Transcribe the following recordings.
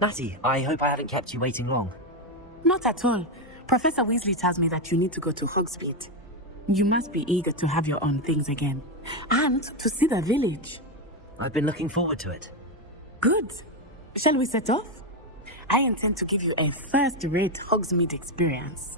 Natty, I hope I haven't kept you waiting long. Not at all. Professor Weasley tells me that you need to go to Hogsmeade. You must be eager to have your own things again. And to see the village. I've been looking forward to it. Good. Shall we set off? I intend to give you a first-rate Hogsmeade experience.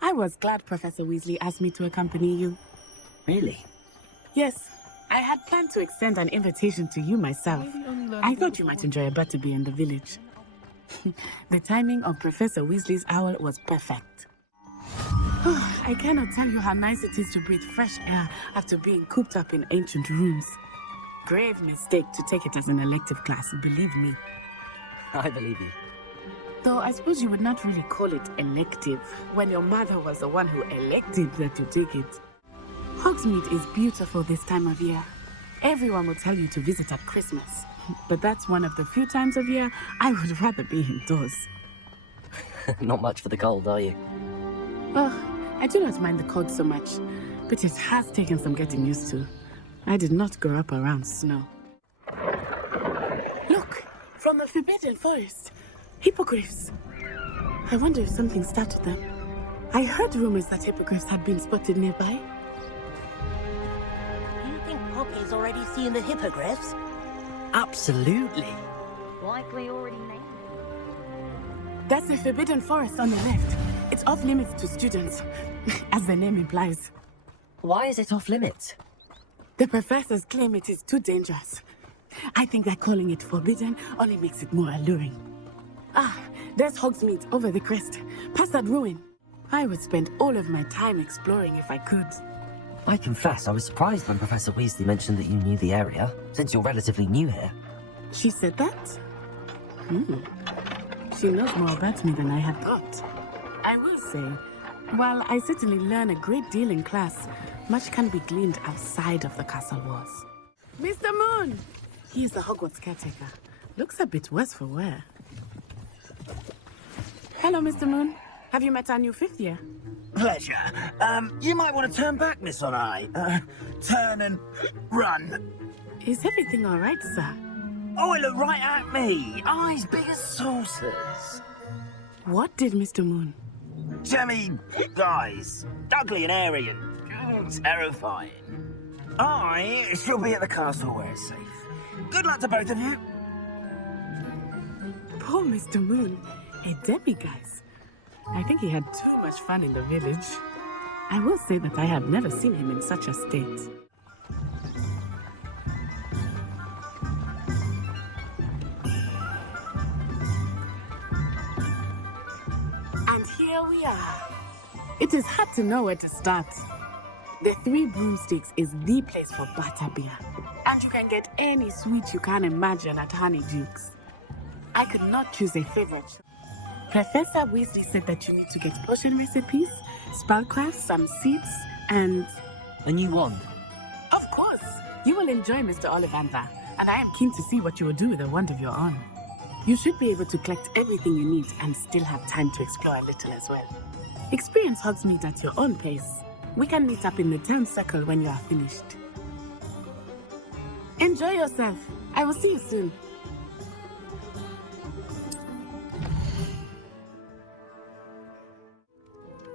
I was glad Professor Weasley asked me to accompany you. Really? Yes, I had planned to extend an invitation to you myself. I thought you might enjoy a butterbeer in the village. The timing of Professor Weasley's owl was perfect. I cannot tell you how nice it is to breathe fresh air after being cooped up in ancient rooms. Grave mistake to take it as an elective class, believe me. I believe you. Though I suppose you would not really call it elective when your mother was the one who elected that you take it. Hogsmeade is beautiful this time of year. Everyone will tell you to visit at Christmas, but that's one of the few times of year I would rather be indoors. Not much for the cold, are you? Oh, I do not mind the cold so much, but it has taken some getting used to. I did not grow up around snow. Look, from the Forbidden Forest. Hippogriffs. I wonder if something startled them. I heard rumors that hippogriffs had been spotted nearby. Do you think Poppy's already seen the hippogriffs? Absolutely. Likely already named. That's the Forbidden Forest on the left. It's off limits to students, as the name implies. Why is it off limits? The professors claim it is too dangerous. I think that calling it forbidden only makes it more alluring. Ah, there's Hogsmeade over the crest, past that ruin. I would spend all of my time exploring if I could. I confess I was surprised when Professor Weasley mentioned that you knew the area, since you're relatively new here. She said that? She knows more about me than I had thought. I will say, while I certainly learn a great deal in class, much can be gleaned outside of the castle walls. Mr. Moon! He is the Hogwarts caretaker. Looks a bit worse for wear. Hello, Mr. Moon. Have you met our new fifth year? Pleasure. You might want to turn back, Miss On-Eye. Turn and run. Is everything all right, sir? Oh, it looked right at me. Eyes big as saucers. What did Mr. Moon? Jemmy eyes. Ugly and airy and terrifying. I shall be at the castle where it's safe. Good luck to both of you. Poor Mr. Moon. A demiguise. I think he had too much fun in the village. I will say that I have never seen him in such a state. And here we are. It is hard to know where to start. The Three Broomsticks is the place for butterbeer. And you can get any sweet you can imagine at Honeyduke's. I could not choose a favorite. Professor Weasley said that you need to get potion recipes, spellcraft, some seeds, and... A new wand? Of course! You will enjoy Mr. Ollivander, and I am keen to see what you will do with a wand of your own. You should be able to collect everything you need and still have time to explore a little as well. Experience Hogsmeade at your own pace. We can meet up in the town circle when you are finished. Enjoy yourself. I will see you soon.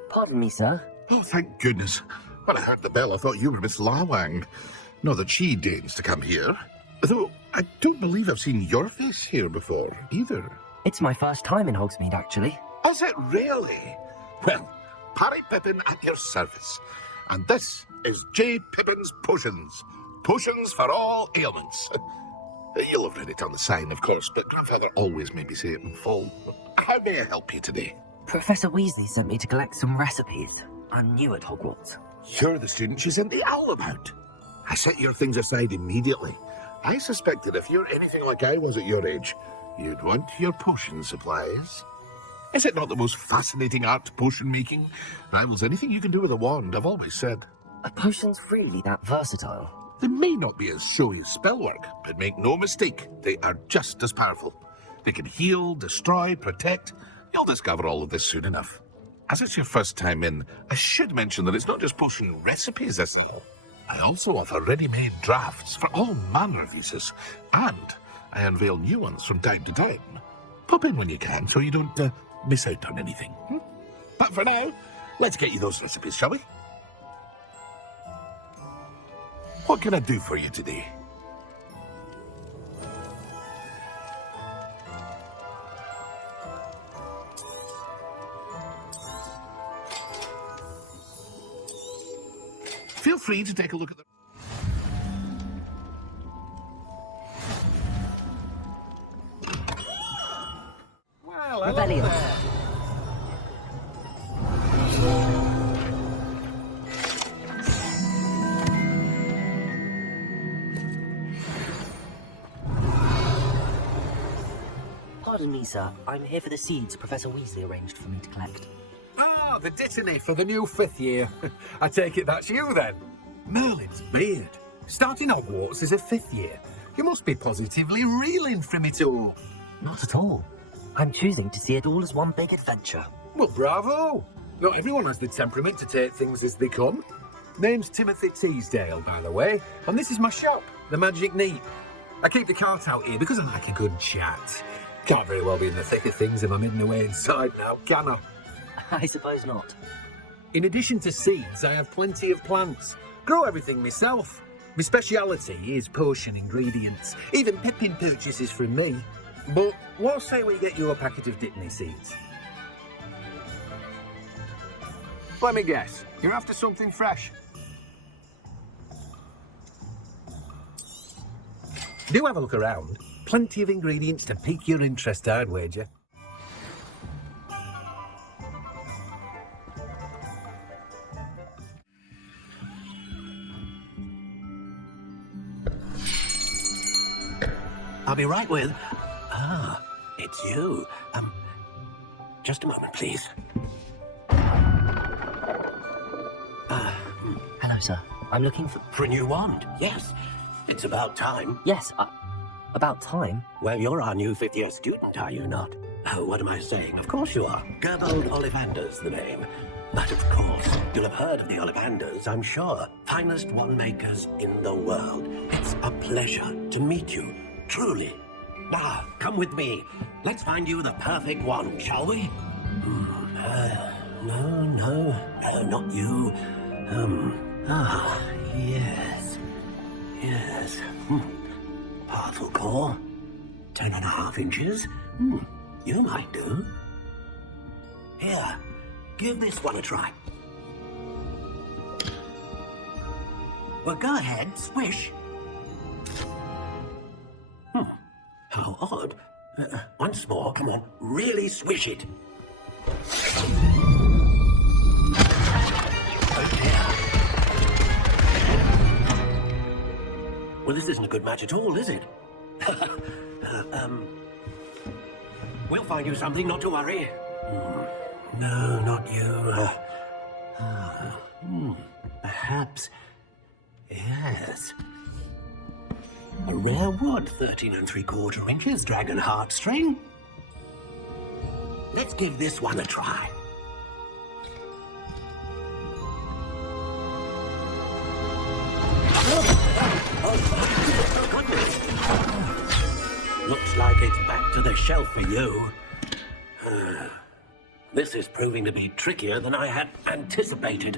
Pardon me, sir. Oh, thank goodness. When I heard the bell, I thought you were Miss Lawang. Not that she deigns to come here. Though, I don't believe I've seen your face here before, either. It's my first time in Hogsmeade, actually. Is it really? Well, Parry Pippin at your service. And this is J. Pippin's Potions. Potions for all ailments. You'll have read it on the sign, of course, but Grandfather always made me say it in full. How may I help you today? Professor Weasley sent me to collect some recipes. I'm new at Hogwarts. You're the student she sent the owl about. I set your things aside immediately. I suspected if you're anything like I was at your age, you'd want your potion supplies. Is it not the most fascinating art, potion making? Rivals anything you can do with a wand, I've always said. Are potions really that versatile? They may not be as showy as spellwork, but make no mistake, they are just as powerful. They can heal, destroy, protect. You'll discover all of this soon enough. As it's your first time in, I should mention that it's not just potion recipes I sell. I also offer ready-made drafts for all manner of uses, and I unveil new ones from time to time. Pop in when you can so you don't miss out on anything. But for now, let's get you those recipes, shall we? What can I do for you today? Feel free to take a look at the... Well, Rebellion. Pardon me, sir. I'm here for the seeds Professor Weasley arranged for me to collect. Ah, the dittany for the new 5th year. I take it that's you, then. Merlin's beard. Starting Hogwarts is a 5th year. You must be positively reeling from it all. Not at all. I'm choosing to see it all as one big adventure. Well, bravo. Not everyone has the temperament to take things as they come. Name's Timothy Teasdale, by the way, and this is my shop, the Magic Neep. I keep the cart out here because I like a good chat. Can't very well be in the thick of things if I'm hidden away inside now, can I? I suppose not. In addition to seeds, I have plenty of plants. Grow everything myself. My speciality is potion ingredients. Even Pippin purchases from me. But what say we get you a packet of Dittany seeds? Let me guess. You're after something fresh. Do have a look around. Plenty of ingredients to pique your interest, I'd wager. I'll be right with... Ah, it's you. Just a moment, please. Hello, sir. I'm looking for... For a new wand, yes. It's about time. Yes, about time. Well, you're our new 5th year student, are you not? Oh, what am I saying? Of course you are. Gerbold Ollivander's the name. But of course, you'll have heard of the Ollivanders, I'm sure. Finest wand makers in the world. It's a pleasure to meet you, truly. Now, come with me. Let's find you the perfect wand, shall we? No, not you. Yes. Partial core. 10.5 inches. You might do. Here, give this one a try. Well, go ahead, swish. How odd. Once more, come on, really swish it. Oh dear. Well, this isn't a good match at all, is it? We'll find you something, not to worry. No, not you. Perhaps. Yes. A rare wood, 13 3/4 inches, dragon heartstring. Let's give this one a try. Oh, goodness. Looks like it's back to the shelf for you. This is proving to be trickier than I had anticipated.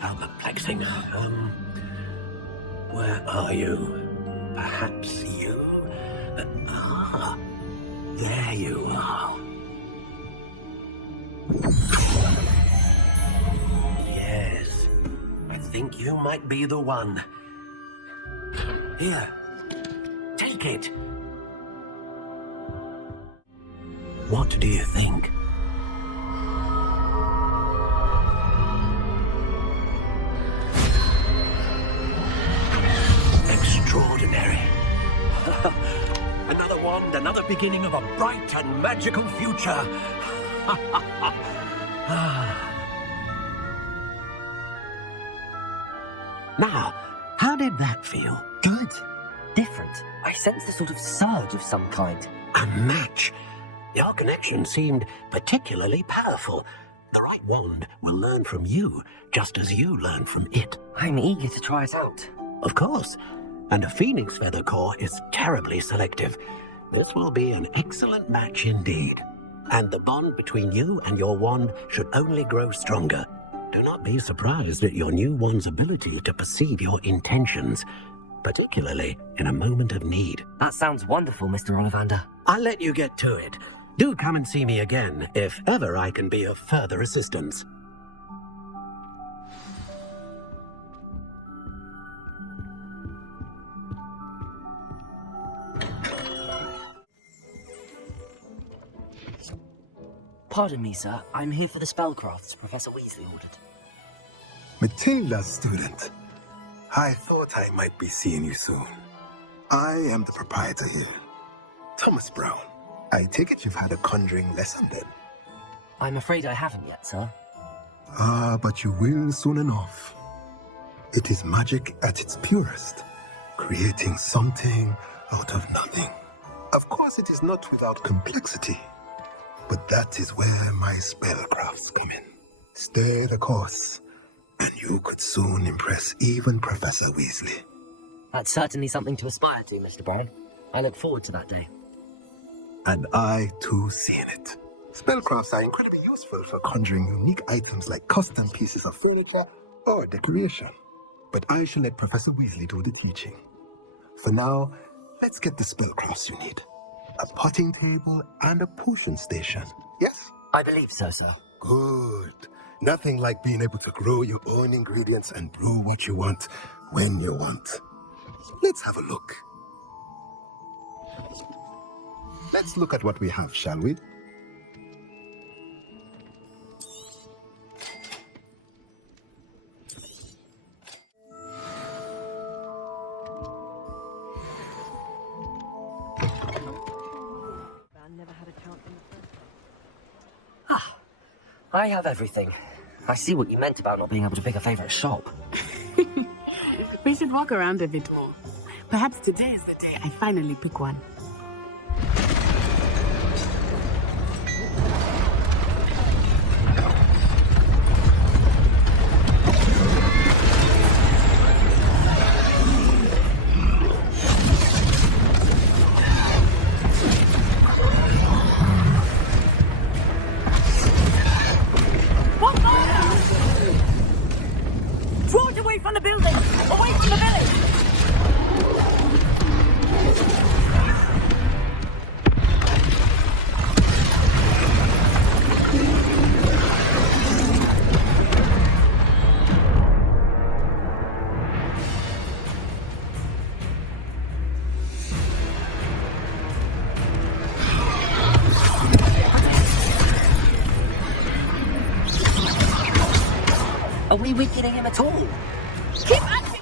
How perplexing. Where are you? Perhaps you? There you are. Yes, I think you might be the one. Here, take it. What do you think? Extraordinary. Another wand, another beginning of a bright and magical future. Now, how did that feel? Good. Different. I sensed a sort of surge of some kind. A match. Your connection seemed particularly powerful. The right wand will learn from you, just as you learn from it. I'm eager to try it out. Of course. And a phoenix feather core is terribly selective. This will be an excellent match indeed. And the bond between you and your wand should only grow stronger. Do not be surprised at your new wand's ability to perceive your intentions, particularly in a moment of need. That sounds wonderful, Mr. Ollivander. I'll let you get to it. Do come and see me again if ever I can be of further assistance. Pardon me, sir. I'm here for the spellcrafts Professor Weasley ordered. Matilda's student. I thought I might be seeing you soon. I am the proprietor here. Thomas Brown. I take it you've had a conjuring lesson then? I'm afraid I haven't yet, sir. But you will soon enough. It is magic at its purest, creating something out of nothing. Of course, it is not without complexity, but that is where my spellcrafts come in. Stay the course, and you could soon impress even Professor Weasley. That's certainly something to aspire to, Mr. Brown. I look forward to that day. And I, too, seeing it. Spellcrafts are incredibly useful for conjuring unique items like custom pieces of furniture or decoration. But I shall let Professor Weasley do the teaching. For now, let's get the spellcrafts you need. A potting table and a potion station. Yes? I believe so, sir. Good. Nothing like being able to grow your own ingredients and brew what you want when you want. Let's have a look. Let's look at what we have, shall we? I have everything. I see what you meant about not being able to pick a favorite shop. We should walk around a bit more. Perhaps today is the day I finally pick one. Are we weakening him at all? Keep acting!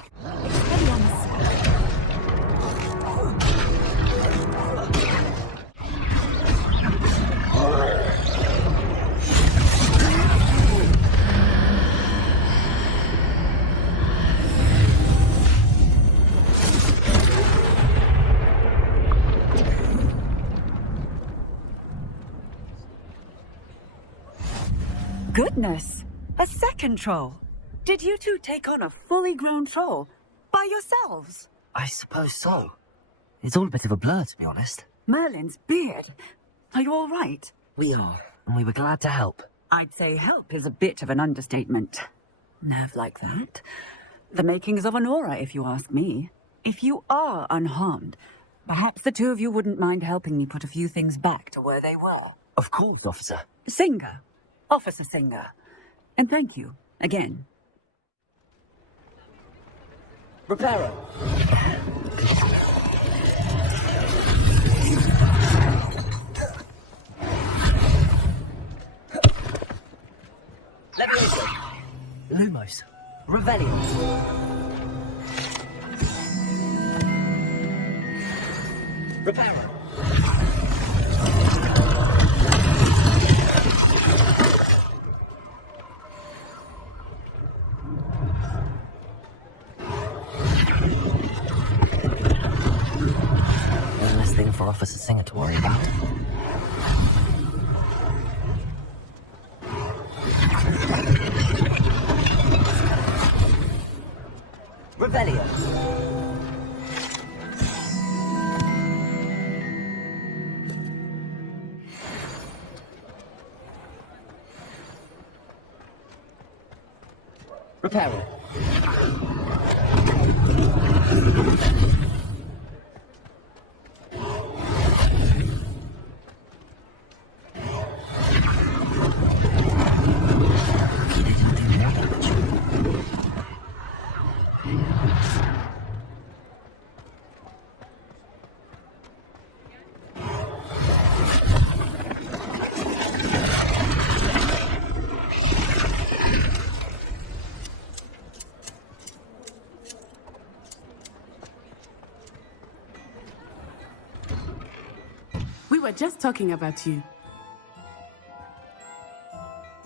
Goodness! A second troll! Did you two take on a fully grown troll? By yourselves? I suppose so. It's all a bit of a blur, to be honest. Merlin's beard! Are you all right? We are, and we were glad to help. I'd say help is a bit of an understatement. Nerve like that. The makings of an aura, if you ask me. If you are unharmed, perhaps the two of you wouldn't mind helping me put a few things back to where they were. Of course, officer. Singer. Officer Singer. And thank you, again. Reparo. Levioso. Lumos. Revelio. Reparo. Officer Singer to worry about. Revelio. Reparo. We were just talking about you.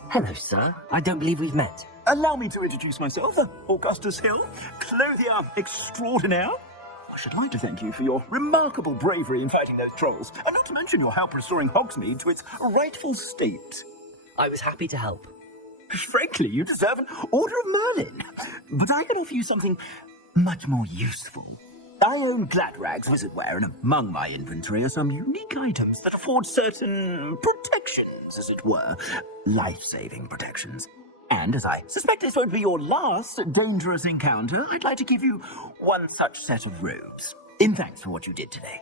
Hello, sir. I don't believe we've met. Allow me to introduce myself, Augustus Hill, clothier extraordinaire. I should like to thank you for your remarkable bravery in fighting those trolls, and not to mention your help restoring Hogsmeade to its rightful state. I was happy to help. Frankly, you deserve an Order of Merlin. But I can offer you something much more useful. I own Gladrag's wizardware, and among my inventory are some unique items that afford certain protections, as it were. Life-saving protections. And as I suspect this won't be your last dangerous encounter, I'd like to give you one such set of robes, in thanks for what you did today.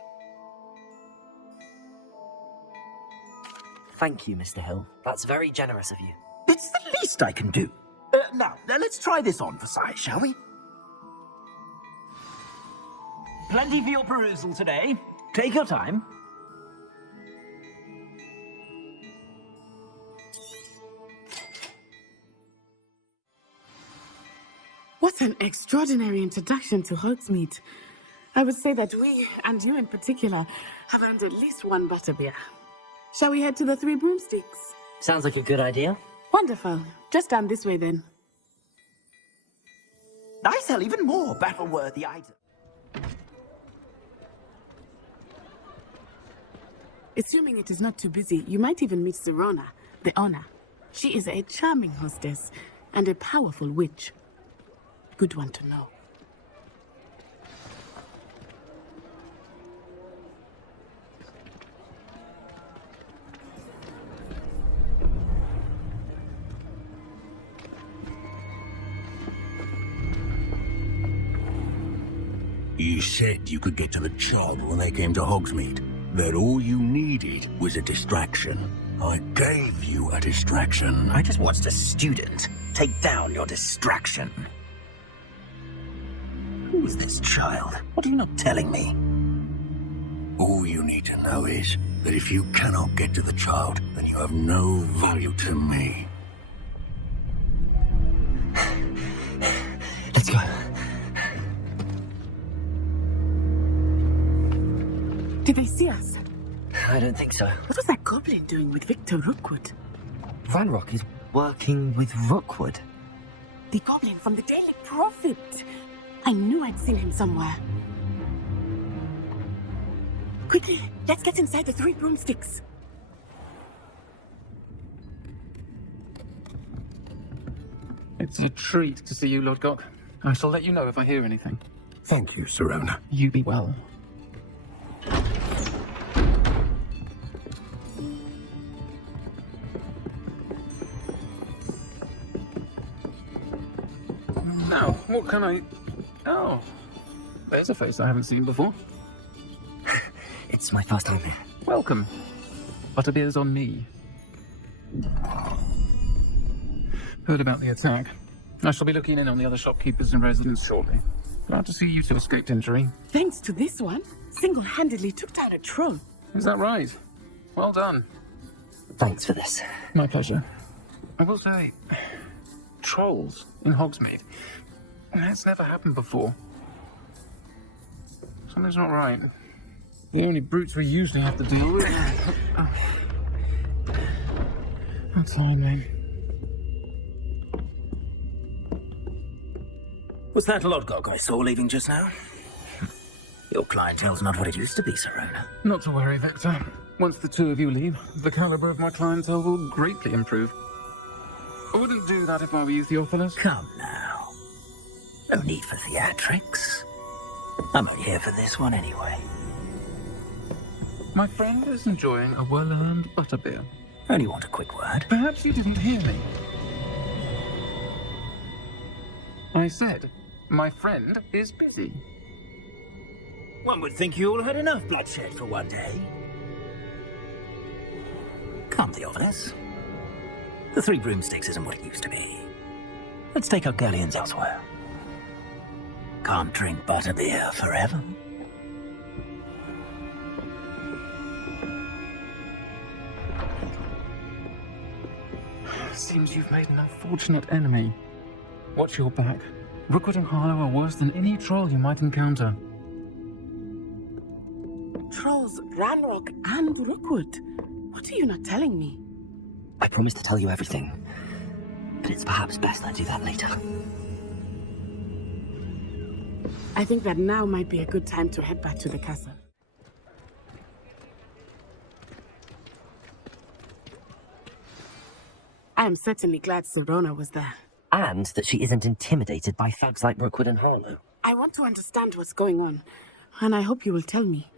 Thank you, Mr. Hill. That's very generous of you. It's the least I can do. Now, let's try this on for size, shall we? Plenty for your perusal today. Take your time. What an extraordinary introduction to Hogsmeade. I would say that we, and you in particular, have earned at least one butterbeer. Shall we head to the Three Broomsticks? Sounds like a good idea. Wonderful. Just down this way then. I sell even more battle-worthy items. Assuming it is not too busy, you might even meet Sirona, the owner. She is a charming hostess and a powerful witch. Good one to know. You said you could get to the job when they came to Hogsmeade. That all you needed was a distraction. I gave you a distraction. I just watched a student take down your distraction. Who is this child? What are you not telling me? All you need to know is that if you cannot get to the child, then you have no value to me. Let's go. Did they see us? I don't think so. What was that goblin doing with Victor Rookwood? Ranrock is working with Rookwood. The goblin from the Daily Prophet. I knew I'd seen him somewhere. Quickly, let's get inside the Three Broomsticks. It's a treat to see you, Lord Gok. I shall let you know if I hear anything. Thank you, Sirona. You be well. Now, what can I... Oh, there's a face I haven't seen before. It's my first time here. Welcome. Butterbeer's on me. Heard about the attack. I shall be looking in on the other shopkeepers and residents shortly. Glad to see you two escaped injury. Thanks to this one, single-handedly took down a troll. Is that right? Well done. Thanks for this. My pleasure. I will say, trolls in Hogsmeade. That's never happened before. Something's not right. The only brutes we usually have to deal with. That's fine, then. Was that Lodgok I saw leaving just now? Your clientele's not what it used to be, Serona. Not to worry, Victor. Once the two of you leave, the caliber of my clientele will greatly improve. I wouldn't do that if I were you, Theophilus. Come now. No need for theatrics. I'm only here for this one anyway. My friend is enjoying a well-earned butterbeer. Only want a quick word. Perhaps you didn't hear me. I said, my friend is busy. One would think you all had enough bloodshed for one day. Come, Theophilus. The Three Broomsticks isn't what it used to be. Let's take our galleons elsewhere. Can't drink butterbeer forever. Seems you've made an unfortunate enemy. Watch your back. Rookwood and Harlow are worse than any troll you might encounter. Trolls, Ranrock, and Rookwood. What are you not telling me? I promised to tell you everything, but it's perhaps best I do that later. I think that now might be a good time to head back to the castle. I am certainly glad Serona was there. And that she isn't intimidated by thugs like Rookwood and Harlow. I want to understand what's going on, and I hope you will tell me.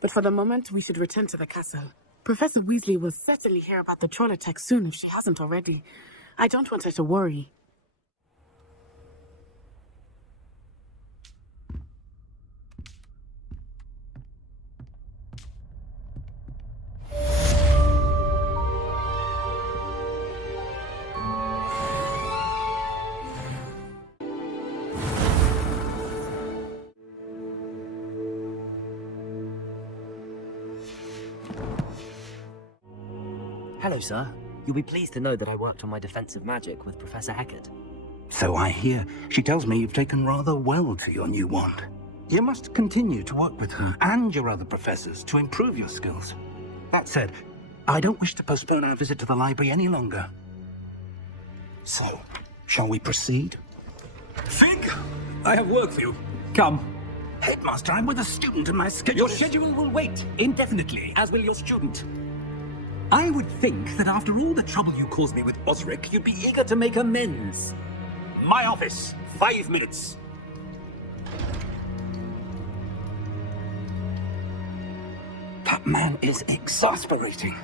But for the moment, we should return to the castle. Professor Weasley will certainly hear about the troll attack soon if she hasn't already. I don't want her to worry. Hello, sir. You'll be pleased to know that I worked on my defensive magic with Professor Hecat. So I hear. She tells me you've taken rather well to your new wand. You must continue to work with her and your other professors to improve your skills. That said, I don't wish to postpone our visit to the library any longer. So, shall we proceed? Fig! I have work for you. Come. Headmaster, I'm with a student and my schedule Your schedule will wait indefinitely, as will your student. I would think that after all the trouble you caused me with Osric, you'd be eager to make amends. My office, 5 minutes. That man is exasperating.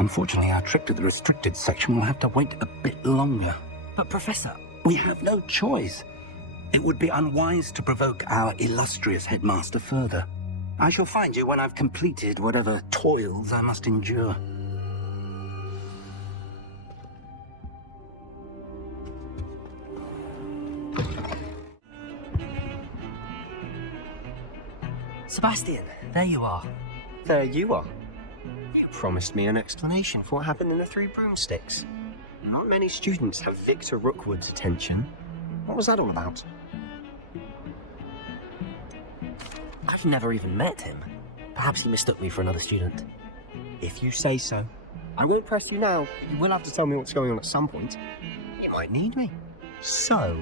Unfortunately, our trip to the restricted section will have to wait a bit longer. But Professor... We have no choice. It would be unwise to provoke our illustrious headmaster further. I shall find you when I've completed whatever toils I must endure. Sebastian, there you are. There you are. You promised me an explanation for what happened in the Three Broomsticks. Not many students have Victor Rookwood's attention. What was that all about? I've never even met him. Perhaps he mistook me for another student. If you say so. I won't press you now. You will have to tell me what's going on at some point. You might need me. So,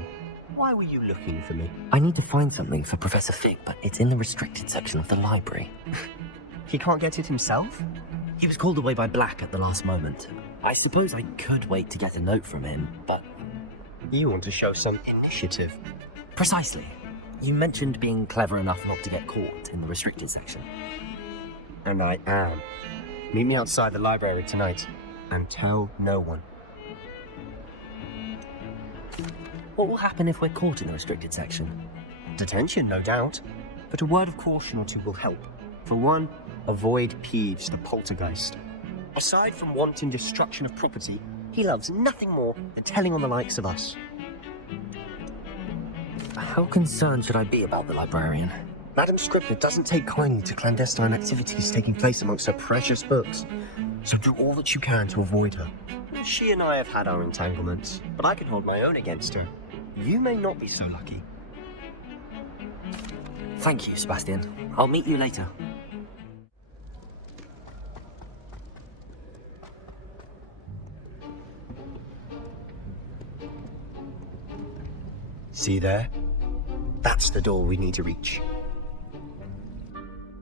why were you looking for me? I need to find something for Professor Fig, but it's in the restricted section of the library. He can't get it himself? He was called away by Black at the last moment. I suppose I could wait to get a note from him, but... You want to show some initiative. Precisely. You mentioned being clever enough not to get caught in the restricted section. And I am. Meet me outside the library tonight, and tell no one. What will happen if we're caught in the restricted section? Detention, no doubt. But a word of caution or two will help. For one, avoid Peeves, the poltergeist. Aside from wanting destruction of property, he loves nothing more than telling on the likes of us. How concerned should I be about the librarian? Madam Scribner doesn't take kindly to clandestine activities taking place amongst her precious books, so do all that you can to avoid her. She and I have had our entanglements, but I can hold my own against her. You may not be so lucky. Thank you, Sebastian. I'll meet you later. See there? That's the door we need to reach.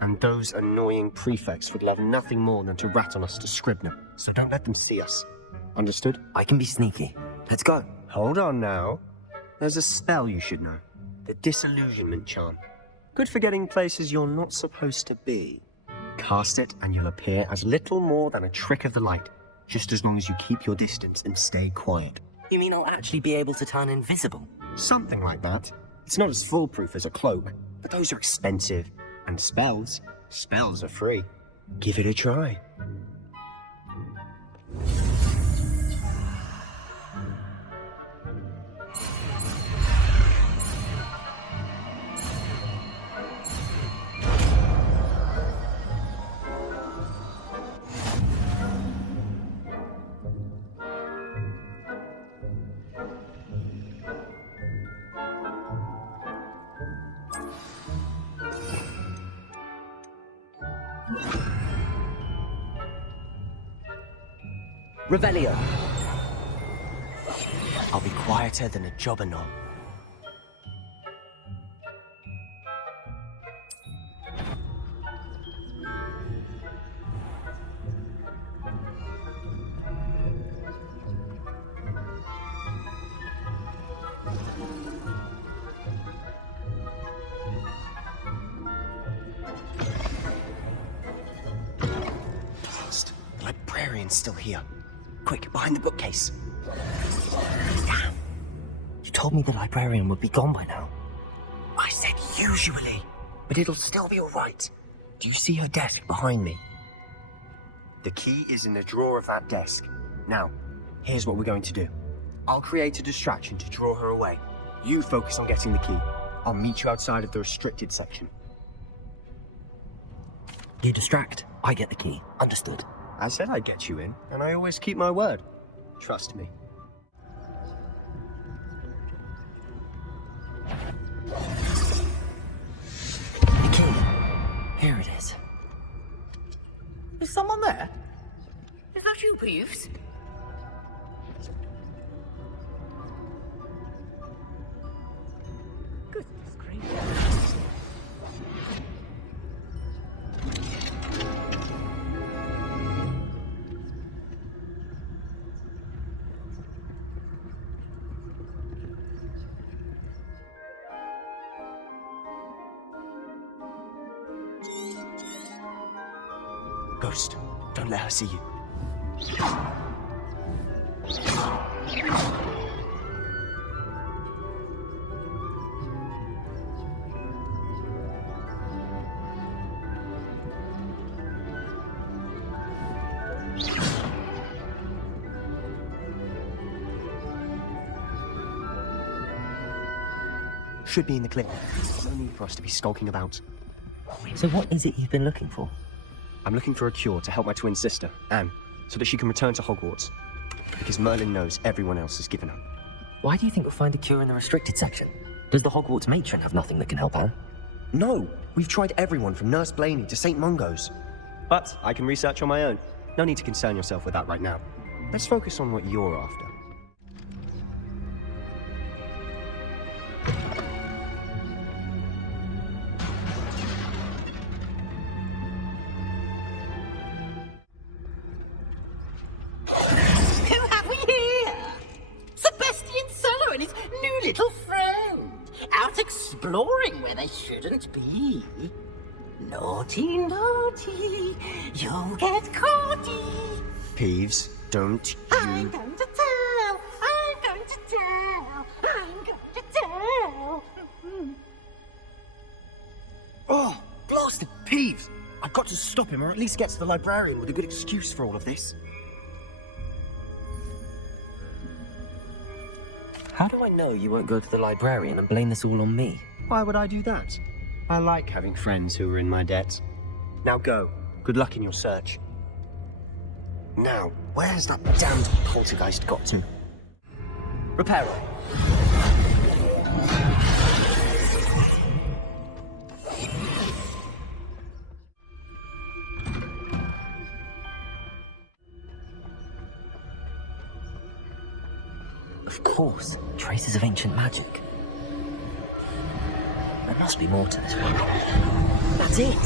And those annoying prefects would love nothing more than to rat on us to Scribner. So don't let them see us. Understood? I can be sneaky. Let's go. Hold on now. There's a spell you should know. The Disillusionment Charm. Good for getting places you're not supposed to be. Cast it and you'll appear as little more than a trick of the light. Just as long as you keep your distance and stay quiet. You mean I'll actually be able to turn invisible? Something like that. It's not as foolproof as a cloak, but those are expensive. And spells are free. Give it a try. Revelio. I'll be quieter than a jobberknoll. The librarian's still here. Quick, behind the bookcase. Damn. You told me the librarian would be gone by now. I said usually, but it'll still be all right. Do you see her desk behind me? The key is in the drawer of that desk. Now, here's what we're going to do. I'll create a distraction to draw her away. You focus on getting the key. I'll meet you outside of the restricted section. You distract, I get the key. Understood. I said I'd get you in, and I always keep my word. Trust me. The key. Here it is. Is someone there? Is that you, Peeves? Goodness gracious. Ghost, don't let her see you. Should be in the clip. No need for us to be skulking about. So what is it you've been looking for? I'm looking for a cure to help my twin sister, Anne, so that she can return to Hogwarts. Because Merlin knows everyone else has given her. Why do you think we'll find a cure in the restricted section? Does the Hogwarts matron have nothing that can help Anne? No! We've tried everyone from Nurse Blaney to St. Mungo's. But I can research on my own. No need to concern yourself with that right now. Let's focus on what you're after. Exploring where they shouldn't be. Naughty, naughty, you'll get caughty. Peeves, don't you... I'm going to tell, I'm going to tell, I'm going to tell. Oh, blasted Peeves! I've got to stop him, or at least get to the librarian with a good excuse for all of this. How do I know you won't go to the librarian and blame this all on me? Why would I do that? I like having friends who are in my debt. Now go. Good luck in your search. Now, where's that damned poltergeist got to? Reparo. Of course, traces of ancient magic. There must be more to this one. That's it!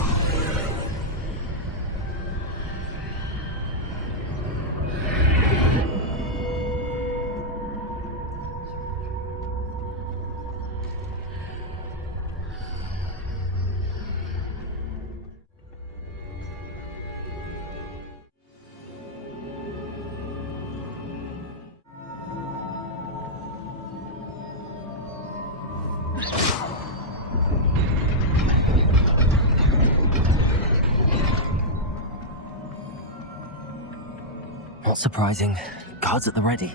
surprising. Guards at the ready.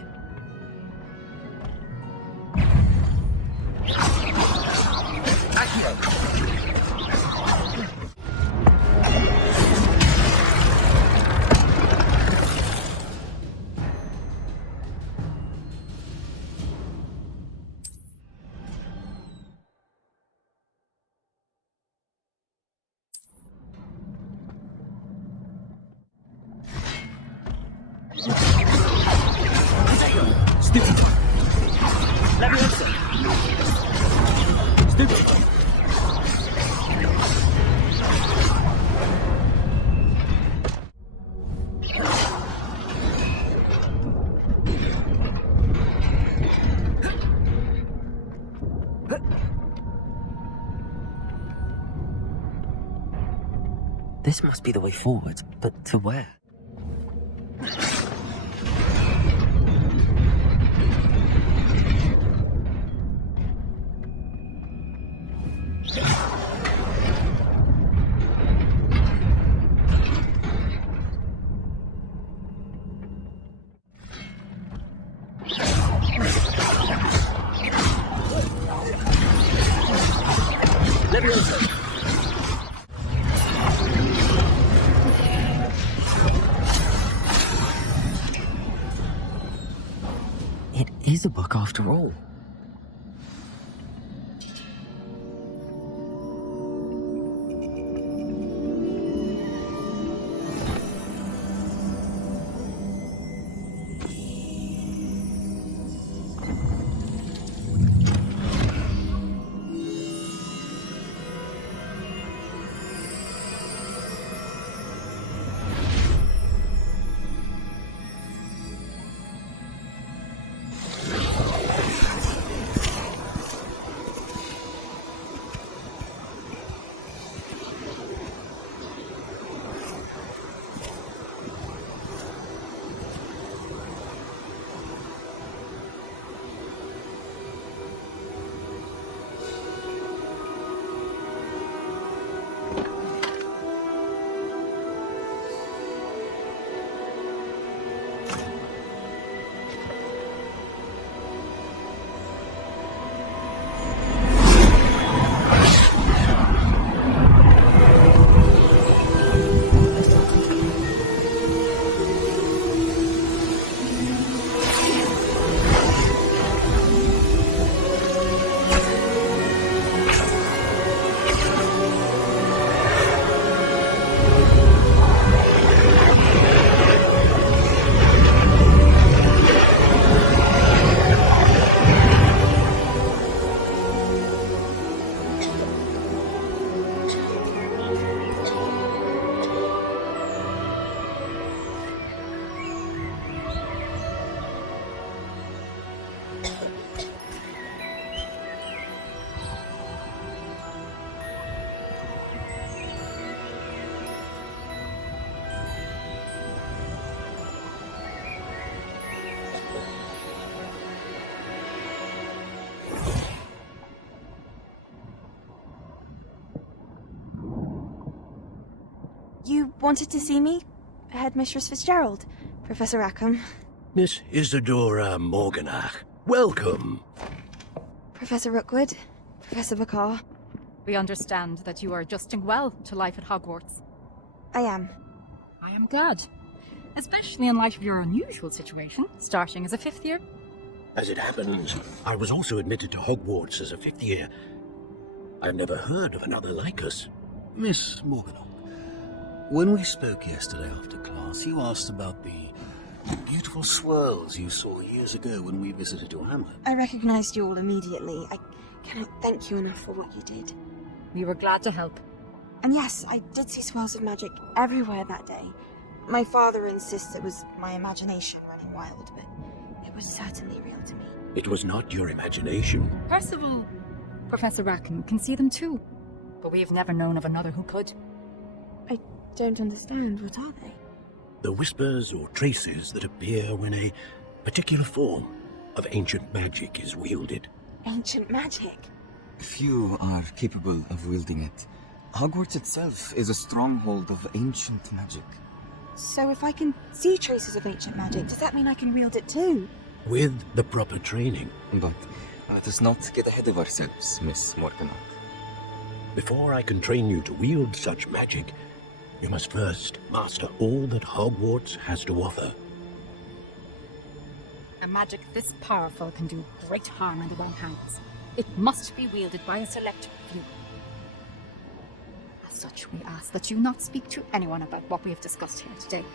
This must be the way forward, but to where? It is a book after all. You wanted to see me? Headmistress Fitzgerald? Professor Rackham? Miss Isadora Morganach, welcome. Professor Rookwood? Professor Bakar? We understand that you are adjusting well to life at Hogwarts. I am. I am glad. Especially in light of your unusual situation, starting as a 5th year. As it happens, I was also admitted to Hogwarts as a 5th year. I've never heard of another like us. Miss Morganach, when we spoke yesterday after class, you asked about the beautiful swirls you saw years ago when we visited your hamlet. I recognized you all immediately. I cannot thank you enough for what you did. We were glad to help. And yes, I did see swirls of magic everywhere that day. My father insists it was my imagination running wild, but it was certainly real to me. It was not your imagination. Percival, Professor Rackham can see them too, but we have never known of another who could. I don't understand. What are they? The whispers or traces that appear when a particular form of ancient magic is wielded. Ancient magic? Few are capable of wielding it. Hogwarts itself is a stronghold of ancient magic. So if I can see traces of ancient magic, does that mean I can wield it too? With the proper training. But let us not get ahead of ourselves, Miss Morganot. Before I can train you to wield such magic, you must first master all that Hogwarts has to offer. A magic this powerful can do great harm in the wrong hands. It must be wielded by a select few. As such, we ask that you not speak to anyone about what we have discussed here today.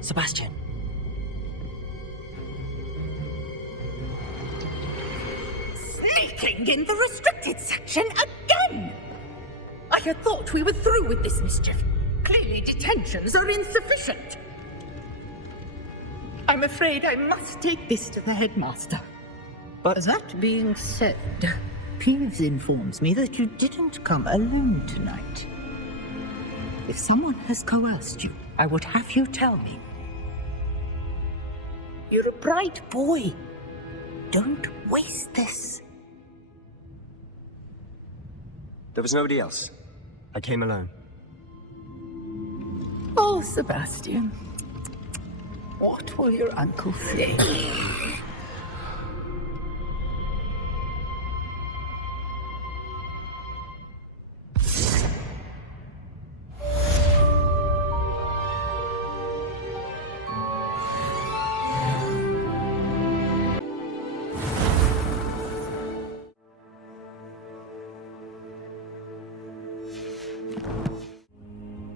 Sebastian. Sneaking in the restricted section again! I had thought we were through with this mischief. Clearly detentions are insufficient. I'm afraid I must take this to the headmaster. But that being said, Peeves informs me that you didn't come alone tonight. If someone has coerced you, I would have you tell me. You're a bright boy. Don't waste this. there was nobody else. I came alone. Oh, Sebastian. What will your uncle say?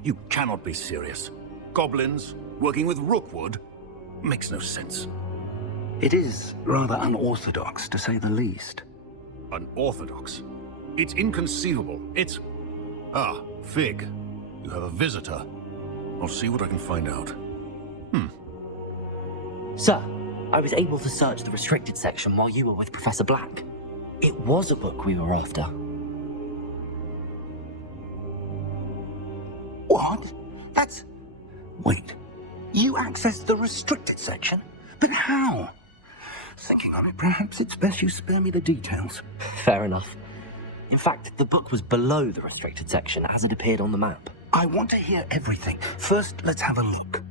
You cannot be serious. Goblins working with Rookwood makes no sense. It is rather unorthodox, to say the least. Unorthodox? It's inconceivable. It's... Ah, Fig. You have a visitor. I'll see what I can find out. Sir, I was able to search the restricted section while you were with Professor Black. It was a book we were after. What? That's... Wait. You accessed the restricted section? But how? Thinking on it, perhaps it's best you spare me the details. Fair enough. In fact, the book was below the restricted section as it appeared on the map. I want to hear everything. First, let's have a look.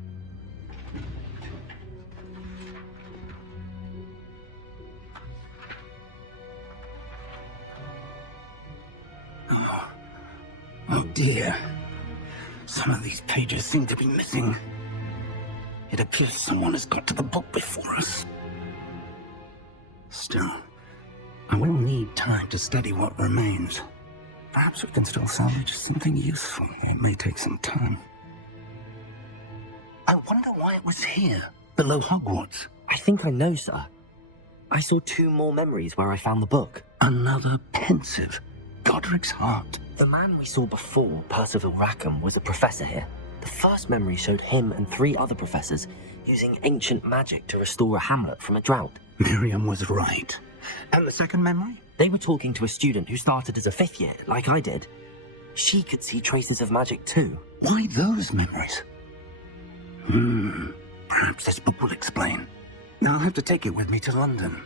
Oh dear. Some of these pages seem to be missing. It appears someone has got to the book before us. Still, I will need time to study what remains. Perhaps we can still salvage something useful. It may take some time. I wonder why it was here, below Hogwarts. I think I know, sir. I saw 2 more memories where I found the book. Another pensive. Godric's heart. The man we saw before, Percival Rackham, was a professor here. The first memory showed him and 3 other professors using ancient magic to restore a hamlet from a drought. Miriam was right. And the second memory? They were talking to a student who started as a 5th year, like I did. She could see traces of magic too. Why those memories? Perhaps this book will explain. I'll have to take it with me to London.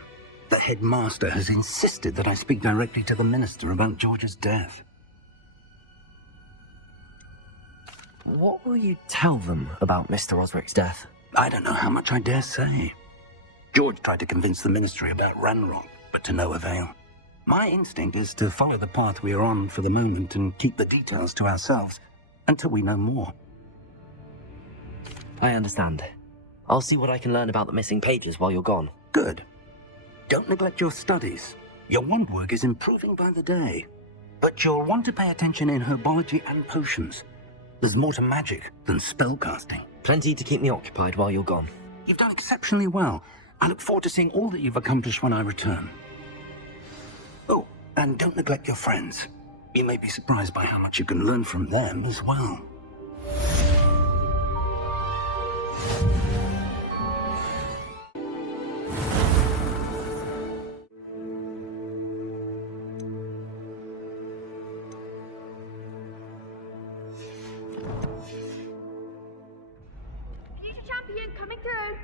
The headmaster has insisted that I speak directly to the minister about George's death. What will you tell them about Mr. Osric's death? I don't know how much I dare say. George tried to convince the ministry about Ranrock, but to no avail. My instinct is to follow the path we are on for the moment and keep the details to ourselves until we know more. I understand. I'll see what I can learn about the missing pages while you're gone. Good. Don't neglect your studies. Your wand work is improving by the day. But you'll want to pay attention in herbology and potions. There's more to magic than spellcasting. Plenty to keep me occupied while you're gone. You've done exceptionally well. I look forward to seeing all that you've accomplished when I return. Oh, and don't neglect your friends. You may be surprised by how much you can learn from them as well. Future champion coming through.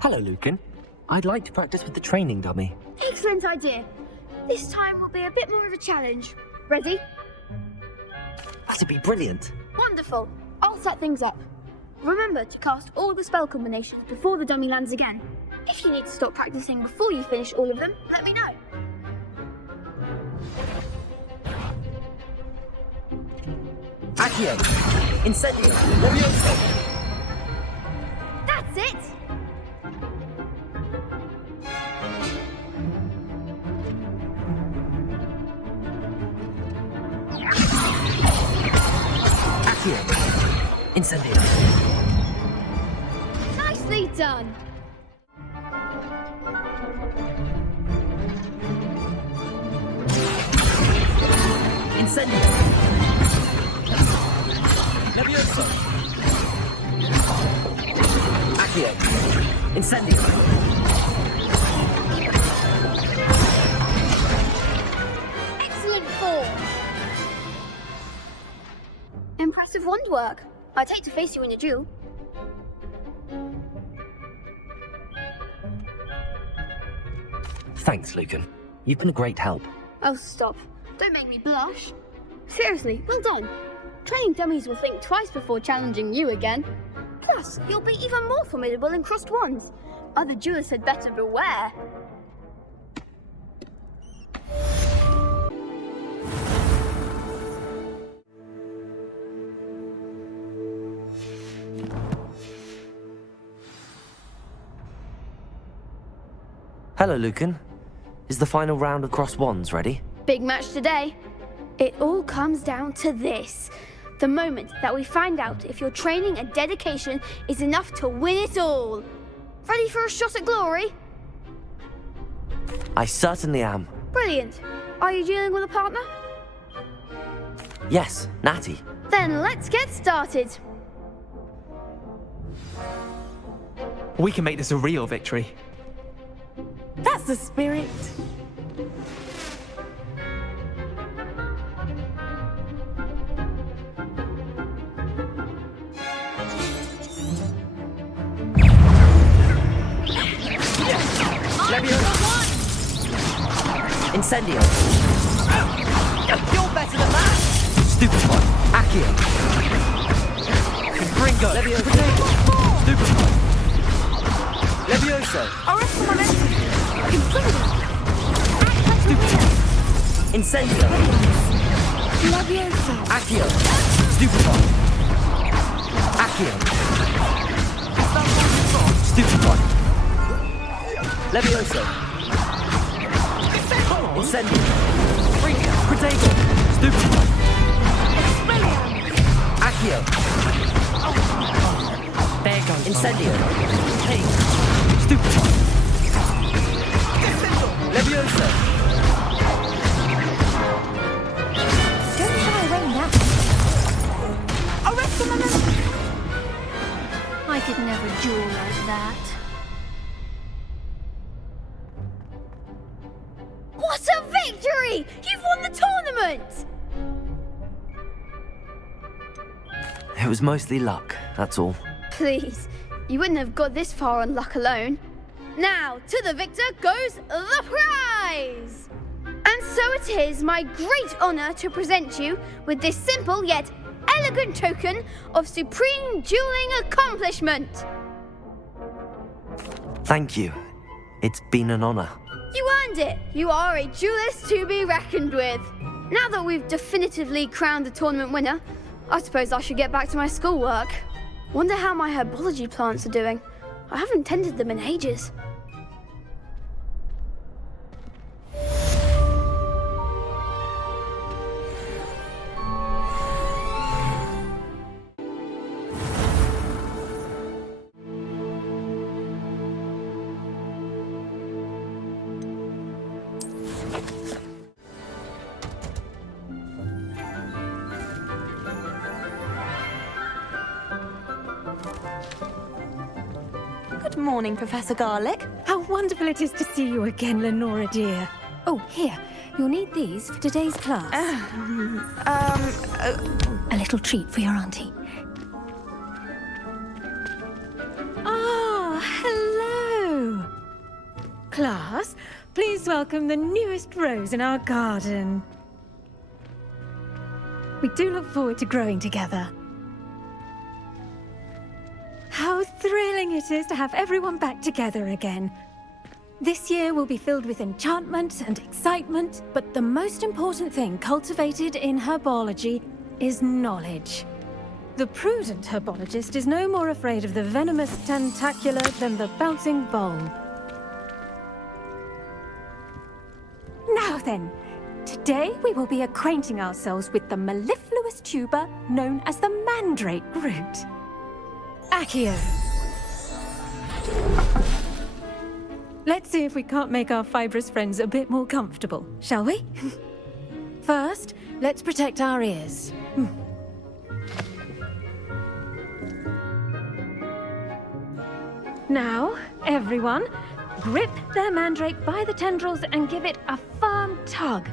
Hello, Lucan. I'd like to practice with the training dummy. Excellent idea. This time will be a bit more of a challenge. Ready? That'd be brilliant. Wonderful. I'll set things up. Remember to cast all the spell combinations before the dummy lands again. If you need to stop practicing before you finish all of them, let me know. Accio! Incendio! Levioso! That's it! Accio! Incendio! Nicely done! Incendio! Levioso! Accio! Incendio! Excellent form! Impressive wand work. I'd hate to face you in a duel. Thanks, Lucan. You've been a great help. Oh, stop. Don't make me blush. Seriously, well done. Training dummies will think twice before challenging you again. Plus, you'll be even more formidable in crossed wands. Other duelists had better beware. Hello, Lucan. Is the final round of crossed wands ready? Big match today. It all comes down to this. The moment that we find out if your training and dedication is enough to win it all. Ready for a shot at glory? I certainly am. Brilliant. Are you dealing with a partner? Yes, Natty. Then let's get started. We can make this a real victory. That's the spirit. Incendio! You're better than that! Stupefy! Accio! Gringo! Levioso! Stupefy! Levioso! Arrest momentum! Infinity! Stupefy! Incendio! Levioso! Accio! Stupefy! Accio! Stupefy! Levioso! Incendio! Protego! Stupefy! Accio! There goes Incendio! Hey! Stupefy! Levioso! Don't shy away now. Arrest the momentum! I could never duel like that. What a victory! You've won the tournament! It was mostly luck, that's all. Please, you wouldn't have got this far on luck alone. Now, to the victor goes the prize! And so it is my great honor to present you with this simple yet elegant token of supreme dueling accomplishment. Thank you. It's been an honor. You earned it. You are a duelist to be reckoned with. Now that we've definitively crowned the tournament winner, I suppose I should get back to my schoolwork. Wonder how my herbology plants are doing. I haven't tended them in ages. Good morning, Professor Garlick. How wonderful it is to see you again, Lenora dear. Oh, here. You'll need these for today's class. A little treat for your auntie. Ah, hello. class, please welcome the newest rose in our garden. We do look forward to growing together. How thrilling it is to have everyone back together again. This year will be filled with enchantment and excitement, but the most important thing cultivated in herbology is knowledge. The prudent herbologist is no more afraid of the venomous tentacula than the bouncing bulb. Now then, today we will be acquainting ourselves with the mellifluous tuber known as the mandrake root. Accio. Let's see if we can't make our fibrous friends a bit more comfortable, shall we? First, let's protect our ears. Now, everyone, grip their mandrake by the tendrils and give it a firm tug.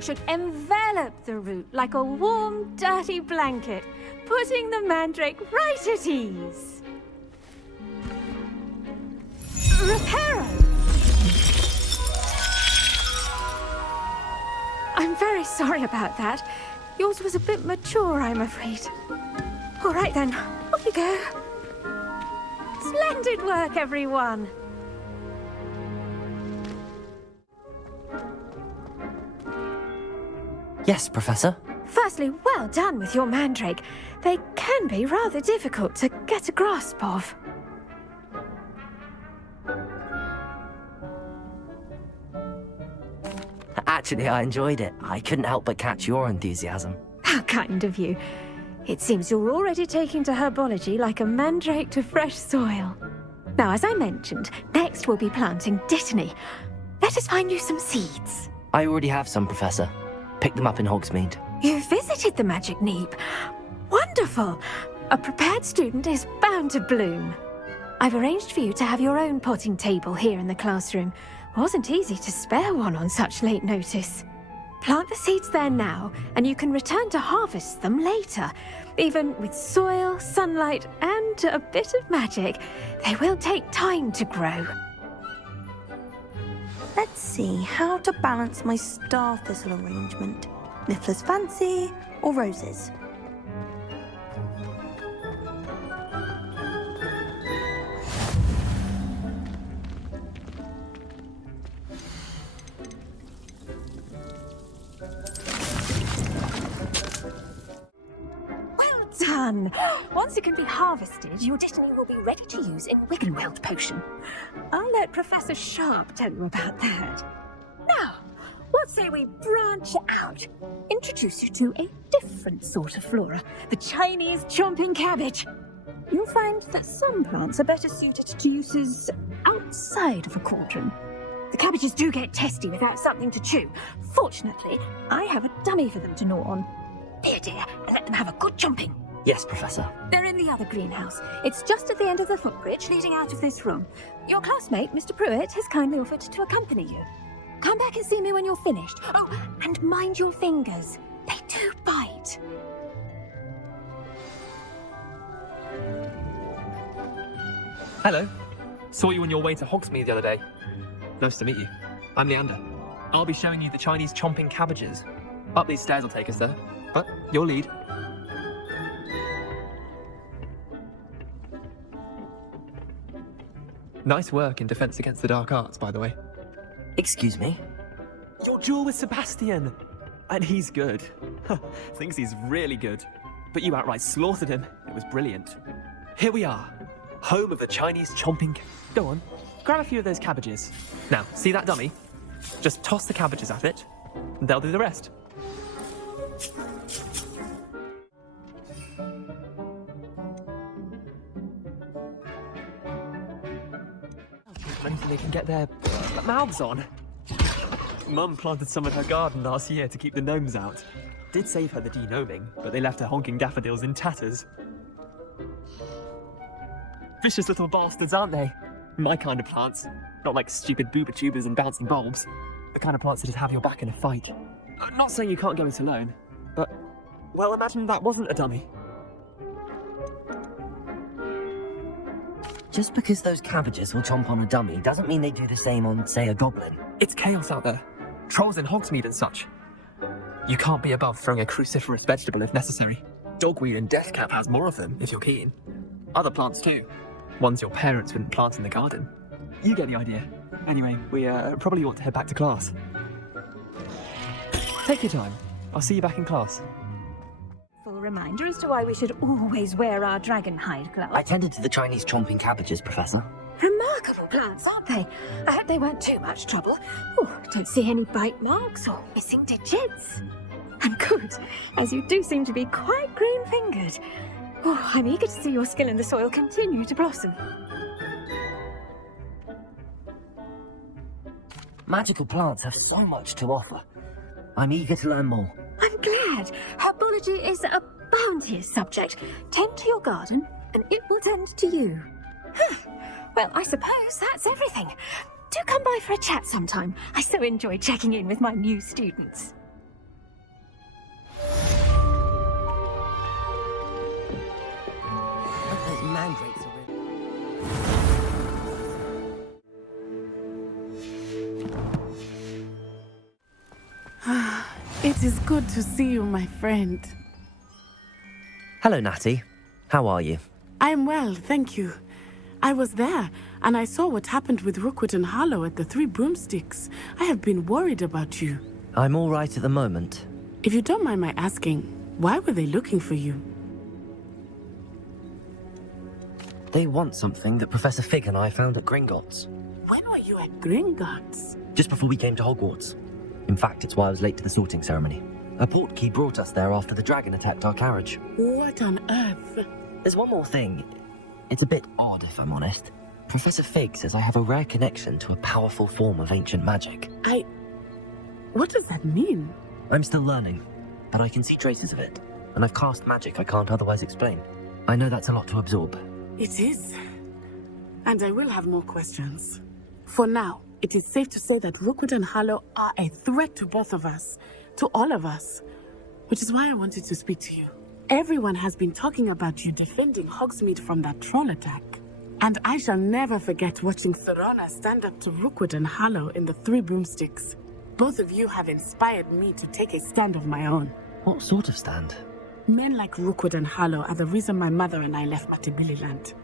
Should envelop the root like a warm, dirty blanket, putting the mandrake right at ease. Reparo! I'm very sorry about that. Yours was a bit mature, I'm afraid. All right then, off you go. Splendid work, everyone. Yes, Professor? Firstly, well done with your mandrake. They can be rather difficult to get a grasp of. Actually, I enjoyed it. I couldn't help but catch your enthusiasm. How kind of you. It seems you're already taking to herbology like a mandrake to fresh soil. Now, as I mentioned, next we'll be planting dittany. Let us find you some seeds. I already have some, Professor. Picked them up in Hogsmeade. You visited the Magic Neep. Wonderful! A prepared student is bound to bloom. I've arranged for you to have your own potting table here in the classroom. Wasn't easy to spare one on such late notice. Plant the seeds there now, and you can return to harvest them later. Even with soil, sunlight, and a bit of magic, they will take time to grow. Let's see how to balance my star thistle arrangement. Niffler's fancy or roses? Well done! Once it can be harvested, your dittany will be ready to use in Wiggenweld potion. I'll let Professor Sharp tell you about that. Now, what say we branch out? Introduce you to a different sort of flora, the Chinese chomping cabbage. You'll find that some plants are better suited to uses outside of a cauldron. The cabbages do get testy without something to chew. Fortunately, I have a dummy for them to gnaw on. Here, dear, and let them have a good chomping. Yes, Professor. They're in the other greenhouse. It's just at the end of the footbridge leading out of this room. Your classmate, Mr. Pruitt, has kindly offered to accompany you. Come back and see me when you're finished. Oh, and mind your fingers. They do bite. Hello. Saw you on your way to Hogsmeade the other day. Nice to meet you. I'm Leander. I'll be showing you the Chinese chomping cabbages. Up these stairs will take us there, but your lead. Nice work in Defense Against the Dark Arts, by the way. Excuse me? Your duel with Sebastian! And he's good. Thinks he's really good. But you outright slaughtered him. It was brilliant. Here we are. Home of the Chinese chomping... Go on, grab a few of those cabbages. Now, see that dummy? Just toss the cabbages at it, and they'll do the rest. from anything they can get their mouths on. Mum planted some in her garden last year to keep the gnomes out. Did save her the denoming, but they left her honking daffodils in tatters. Vicious little bastards, aren't they? My kind of plants. Not like stupid booba tubers and bouncing bulbs. The kind of plants that just have your back in a fight. I'm not saying you can't go it alone, but, well, imagine that wasn't a dummy. Just because those cabbages will chomp on a dummy doesn't mean they do the same on, say, a goblin. It's chaos out there. Trolls in Hogsmeade and such. You can't be above throwing a cruciferous vegetable if necessary. Dogweed and deathcap has more of them, if you're keen. Other plants too. Ones your parents wouldn't plant in the garden. You get the idea. Anyway, we probably ought to head back to class. Take your time. I'll see you back in class. Full reminder as to why we should always wear our dragon hide gloves. I tended to the Chinese chomping cabbages, Professor. Remarkable plants, aren't they? I hope they weren't too much trouble. Oh, don't see any bite marks or missing digits. And good, as you do seem to be quite green-fingered. Oh, I'm eager to see your skill in the soil continue to blossom. Magical plants have so much to offer. I'm eager to learn more. I'm glad. Herbology is a bounteous subject. Tend to your garden, and it will tend to you. Well, I suppose that's everything. Do come by for a chat sometime. I so enjoy checking in with my new students. Those mandrakes are It is good to see you, my friend. Hello, Natty. How are you? I'm well, thank you. I was there, and I saw what happened with Rookwood and Harlow at the Three Broomsticks. I have been worried about you. I'm all right at the moment. If you don't mind my asking, why were they looking for you? They want something that Professor Fig and I found at Gringotts. When were you at Gringotts? Just before we came to Hogwarts. In fact, it's why I was late to the sorting ceremony. A portkey brought us there after the dragon attacked our carriage. What on earth? There's one more thing. It's a bit odd, if I'm honest. Professor Fig says I have a rare connection to a powerful form of ancient magic. What does that mean? I'm still learning, but I can see traces of it. And I've cast magic I can't otherwise explain. I know that's a lot to absorb. It is. And I will have more questions. For now, it is safe to say that Rookwood and Harlow are a threat to both of us. To all of us. Which is why I wanted to speak to you. Everyone has been talking about you defending Hogsmeade from that troll attack. And I shall never forget watching Thorona stand up to Rookwood and Harlow in the Three Broomsticks. Both of you have inspired me to take a stand of my own. What sort of stand? Men like Rookwood and Harlow are the reason my mother and I left Matabililand.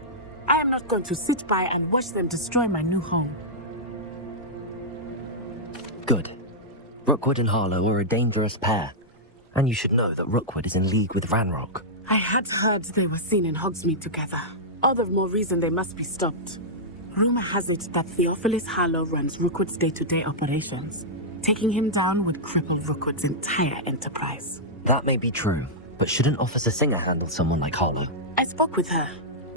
I am not going to sit by and watch them destroy my new home. Good. Rookwood and Harlow are a dangerous pair. And you should know that Rookwood is in league with Ranrock. I had heard they were seen in Hogsmeade together. All the more reason they must be stopped. Rumor has it that Theophilus Harlow runs Rookwood's day-to-day operations. Taking him down would cripple Rookwood's entire enterprise. That may be true, but shouldn't Officer Singer handle someone like Harlow? I spoke with her.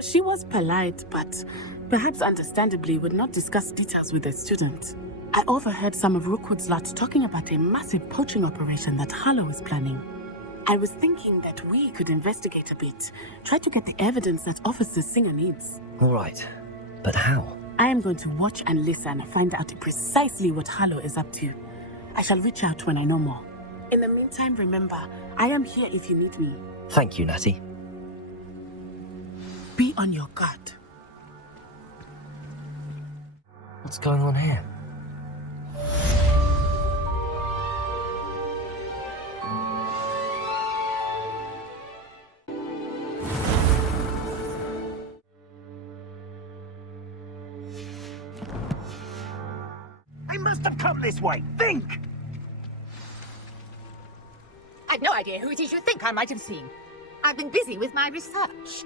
She was polite, but perhaps understandably would not discuss details with a student. I overheard some of Rookwood's lot talking about a massive poaching operation that Harlow is planning. I was thinking that we could investigate a bit, try to get the evidence that Officer Singer needs. All right, but how? I am going to watch and listen and find out precisely what Harlow is up to. I shall reach out when I know more. In the meantime, remember, I am here if you need me. Thank you, Natty. Be on your guard. What's going on here? They must have come this way. Think! I've no idea who it is you think I might have seen. I've been busy with my research.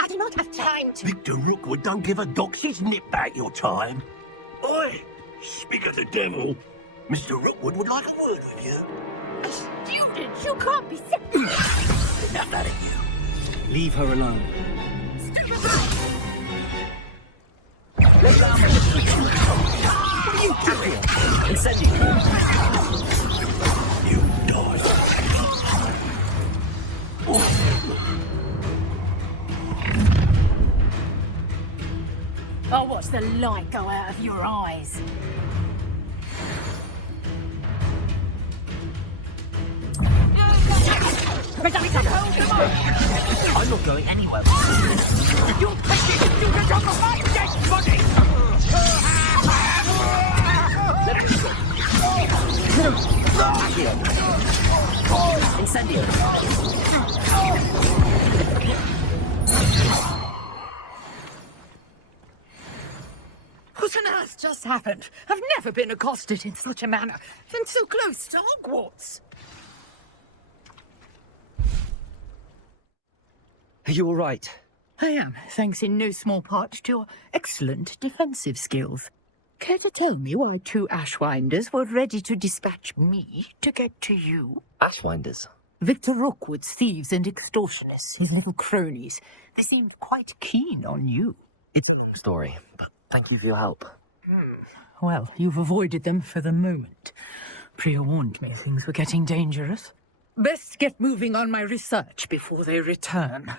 I do not have time to... Victor Rookwood don't give a doxy's nip back your time. Oi! Speak of the devil. Mr. Rookwood would like a word with you. A student? You can't be sick. Enough out of you. Leave her alone. Stupid! What are you doing? Incendio! You dog! I'll watch the light go out of your eyes. I'm not going anywhere. You're taking students off of my dead body! Let me go. Incendio! What on earth just happened? I've never been accosted in such a manner, and so close to Hogwarts. Are you all right? I am, thanks in no small part to your excellent defensive skills. Care to tell me why 2 Ashwinders were ready to dispatch me to get to you? Ashwinders? Victor Rookwood's thieves and extortionists, his little cronies. They seemed quite keen on you. It's a long story, but thank you for your help. Well, you've avoided them for the moment. Priya warned me things were getting dangerous. Best get moving on my research before they return.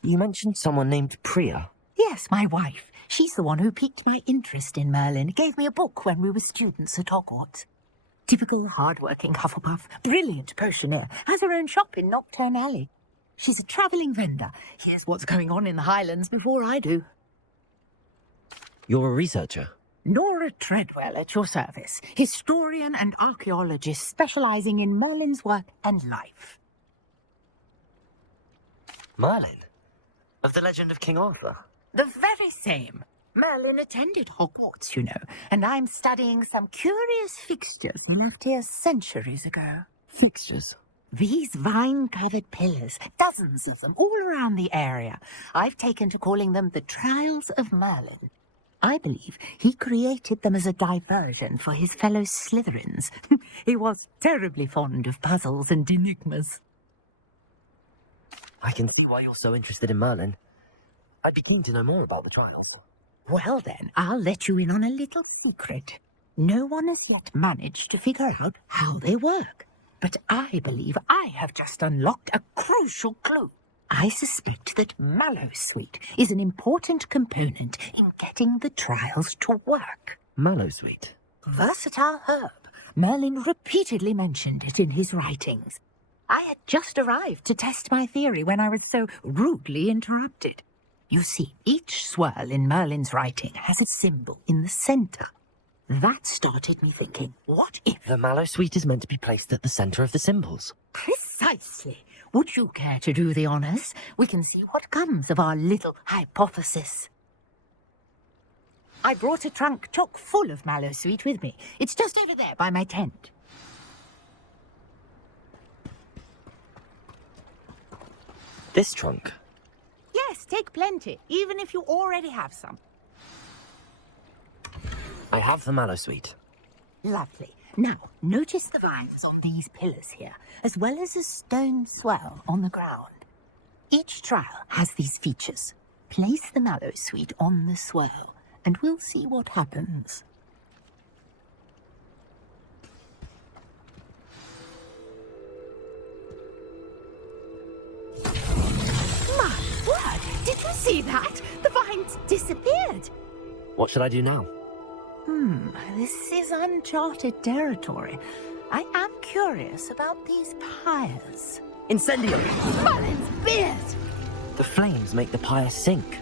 You mentioned someone named Priya. Yes, my wife. She's the one who piqued my interest in Merlin. Gave me a book when we were students at Hogwarts. Typical hard-working Hufflepuff, brilliant potioneer, has her own shop in Nocturne Alley. She's a travelling vendor. Here's what's going on in the Highlands before I do. You're a researcher? Nora Treadwell at your service, historian and archaeologist specialising in Merlin's work and life. Merlin? Of the legend of King Arthur? The very same. Merlin attended Hogwarts, you know, and I'm studying some curious fixtures left here centuries ago. Fixtures? These vine-covered pillars, dozens of them, all around the area. I've taken to calling them the Trials of Merlin. I believe he created them as a diversion for his fellow Slytherins. He was terribly fond of puzzles and enigmas. I can see why you're so interested in Merlin. I'd be keen to know more about the trials. Well then, I'll let you in on a little secret. No one has yet managed to figure out how they work. But I believe I have just unlocked a crucial clue. I suspect that Mallowsweet is an important component in getting the trials to work. Mallowsweet? Versatile herb. Merlin repeatedly mentioned it in his writings. I had just arrived to test my theory when I was so rudely interrupted. You see, each swirl in Merlin's writing has its symbol in the centre. That started me thinking, what if... The Mallowsweet is meant to be placed at the centre of the symbols. Precisely. Would you care to do the honours? We can see what comes of our little hypothesis. I brought a trunk chock full of Mallowsweet with me. It's just over there by my tent. This trunk? Yes, take plenty, even if you already have some. I have the Mallowsweet. Lovely. Now, notice the vines on these pillars here, as well as a stone swell on the ground. Each trial has these features. Place the Mallowsweet on the swirl, and we'll see what happens. My word! Did you see that? The vines disappeared! What should I do now? This is uncharted territory. I am curious about these pyres. Incendio! Merlin's beard! The flames make the pyre sink.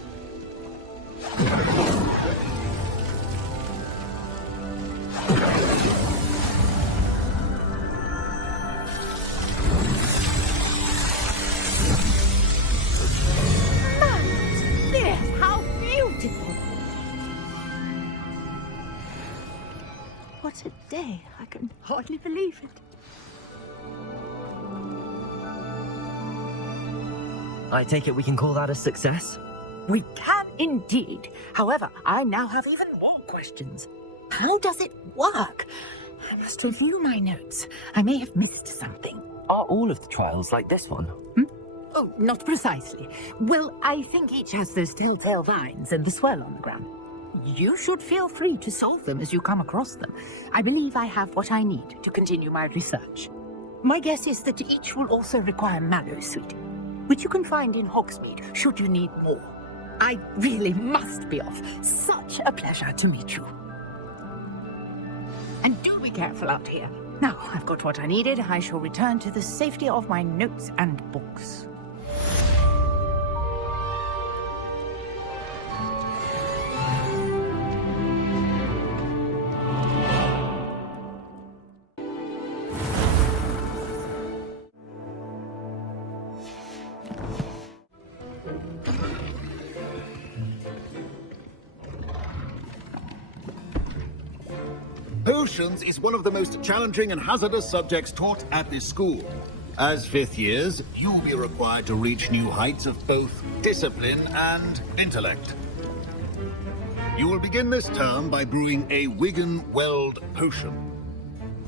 Merlin's beard! How beautiful! What a day. I can hardly believe it. I take it we can call that a success? We can indeed. However, I now have even more questions. How does it work? I must review my notes. I may have missed something. Are all of the trials like this one? Oh, not precisely. Well, I think each has those telltale vines and the swirl on the ground. you should feel free to solve them as you come across them. I believe I have what I need to continue my research. My guess is that each will also require mallowsweet, which you can find in Hogsmeade should you need more. I really must be off. Such a pleasure to meet you. And do be careful out here. Now I've got what I needed, I shall return to the safety of my notes and books. Potions is one of the most challenging and hazardous subjects taught at this school. As fifth years, you will be required to reach new heights of both discipline and intellect. You will begin this term by brewing a Wiggenweld potion.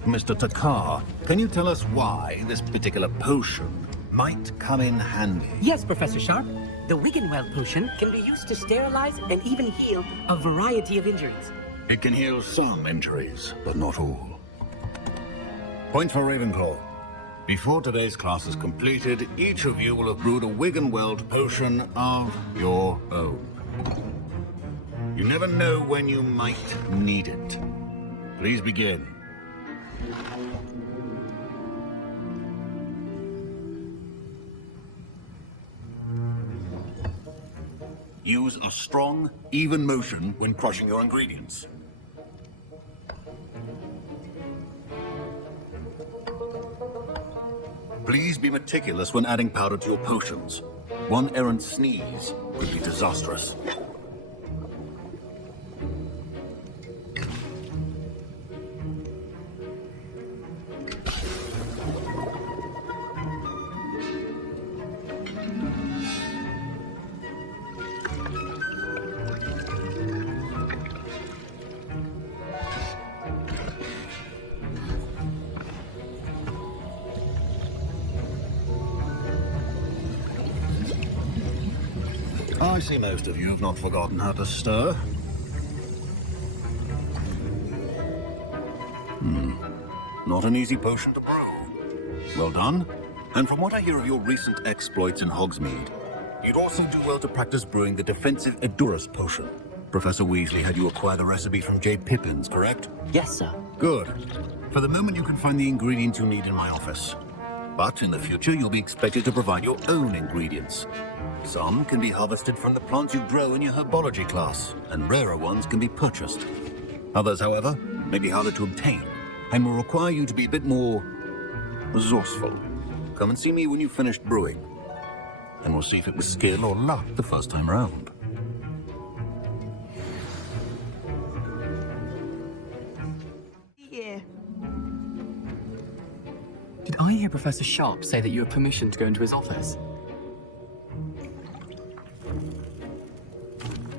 Mr. Takar, can you tell us why this particular potion might come in handy? Yes, Professor Sharp. The Wiggenweld potion can be used to sterilize and even heal a variety of injuries. It can heal some injuries, but not all. Point for Ravenclaw. Before today's class is completed, each of you will have brewed a Wiggenweld potion of your own. You never know when you might need it. Please begin. Use a strong, even motion when crushing your ingredients. Please be meticulous when adding powder to your potions. One errant sneeze could be disastrous. I see most of you have not forgotten how to stir. Not an easy potion to brew. Well done. And from what I hear of your recent exploits in Hogsmeade, you'd also do well to practice brewing the defensive Edurus potion. Professor Weasley had you acquire the recipe from J. Pippins, correct? Yes, sir. Good. For the moment, you can find the ingredients you need in my office. But in the future, you'll be expected to provide your own ingredients. Some can be harvested from the plants you grow in your Herbology class, and rarer ones can be purchased. Others, however, may be harder to obtain, and will require you to be a bit more resourceful. Come and see me when you've finished brewing, and we'll see if it was skill or luck the first time around. Yeah. Did I hear Professor Sharp say that you have permission to go into his office?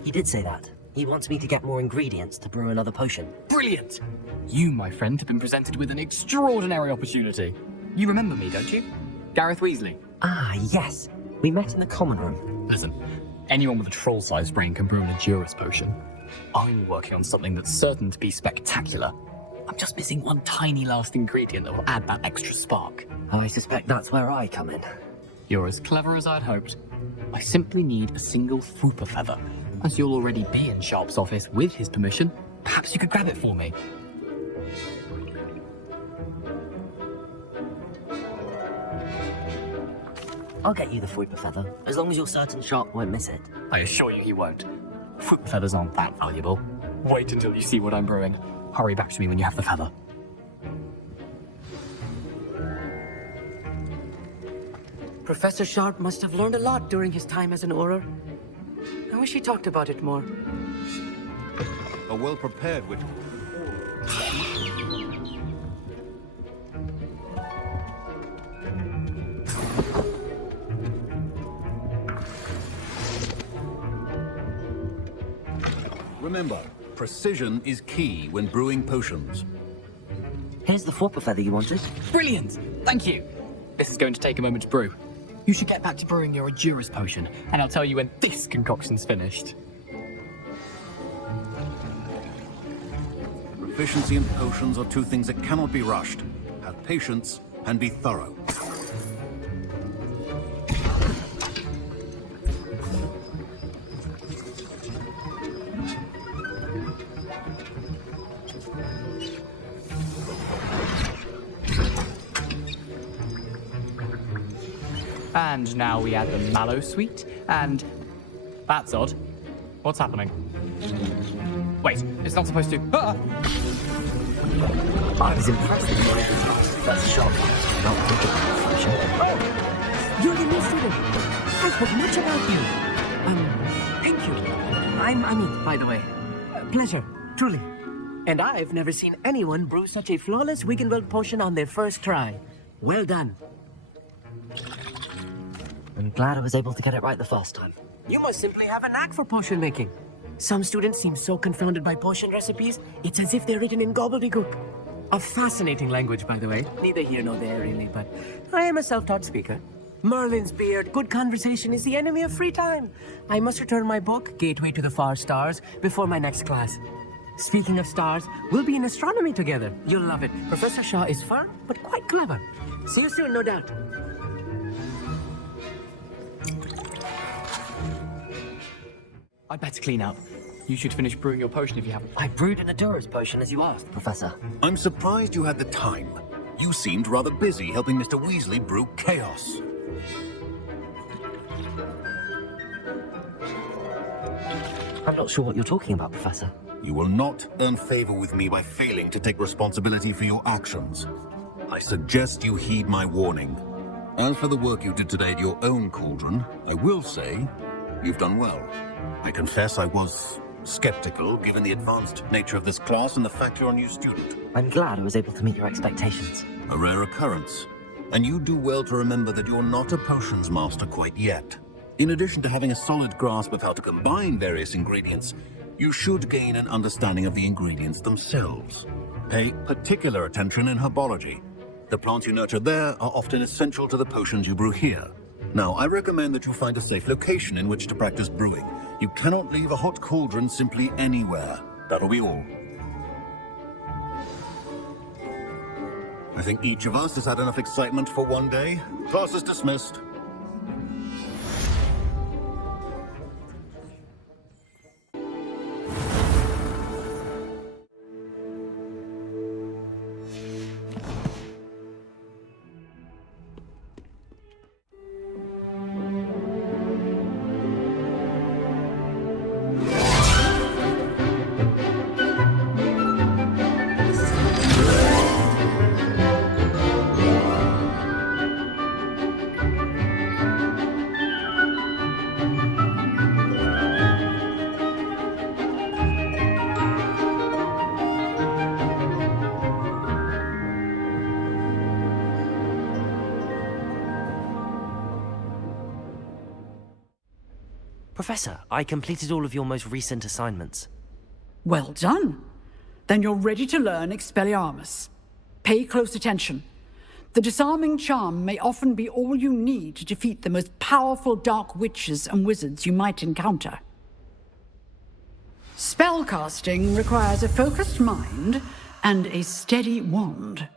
He did say that. He wants me to get more ingredients to brew another potion. Brilliant! You, my friend, have been presented with an extraordinary opportunity. You remember me, don't you? Gareth Weasley. Ah, yes. We met in the common room. Listen, anyone with a troll-sized brain can brew an Edurus potion. I'm working on something that's certain to be spectacular. I'm just missing one tiny last ingredient that will add that extra spark. I suspect that's where I come in. You're as clever as I'd hoped. I simply need a single Fwooper feather. As you'll already be in Sharp's office with his permission, perhaps you could grab it for me. I'll get you the Fwooper feather, as long as you're certain Sharp won't miss it. I assure you he won't. Fwooper feathers aren't that valuable. Wait until you see what I'm brewing. Hurry back to me when you have the feather. Professor Sharp must have learned a lot during his time as an Auror. I wish he talked about it more. A well-prepared witch. Remember, precision is key when brewing potions. Here's the Fwooper feather you wanted. Brilliant! Thank you! This is going to take a moment to brew. You should get back to brewing your Edurus potion, and I'll tell you when this concoction's finished. Proficiency and potions are two things that cannot be rushed. Have patience and be thorough. And now we add the mallow sweet, and... That's odd. What's happening? Wait, it's not supposed to... Ah! I was impressed with my first shot. Not thinking of You're the new student. I've heard much about you. Thank you. I mean, by the way, pleasure, truly. And I've never seen anyone brew such a flawless Wiggenweld potion on their first try. Well done. I'm glad I was able to get it right the first time. You must simply have a knack for potion making. Some students seem so confounded by potion recipes, it's as if they're written in gobbledygook. A fascinating language, by the way. Neither here nor there, really, but I am a self-taught speaker. Merlin's beard, good conversation is the enemy of free time. I must return my book, Gateway to the Far Stars, before my next class. Speaking of stars, we'll be in astronomy together. You'll love it. Professor Shaw is fun, but quite clever. See you soon, no doubt. I'd better clean up. You should finish brewing your potion if you haven't. I brewed an Adura's potion as you asked, Professor. I'm surprised you had the time. You seemed rather busy helping Mr. Weasley brew chaos. I'm not sure what you're talking about, Professor. You will not earn favor with me by failing to take responsibility for your actions. I suggest you heed my warning. As for the work you did today at your own cauldron, I will say you've done well. I confess I was skeptical, given the advanced nature of this class and the fact you're a new student. I'm glad I was able to meet your expectations. A rare occurrence. And you do well to remember that you're not a potions master quite yet. In addition to having a solid grasp of how to combine various ingredients, you should gain an understanding of the ingredients themselves. Pay particular attention in herbology. The plants you nurture there are often essential to the potions you brew here. Now, I recommend that you find a safe location in which to practice brewing. You cannot leave a hot cauldron simply anywhere. That'll be all. I think each of us has had enough excitement for one day. Class is dismissed. Professor, I completed all of your most recent assignments. Well done. Then you're ready to learn Expelliarmus. Pay close attention. The disarming charm may often be all you need to defeat the most powerful dark witches and wizards you might encounter. Spellcasting requires a focused mind and a steady wand.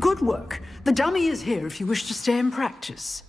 Good work. The dummy is here if you wish to stay and practice.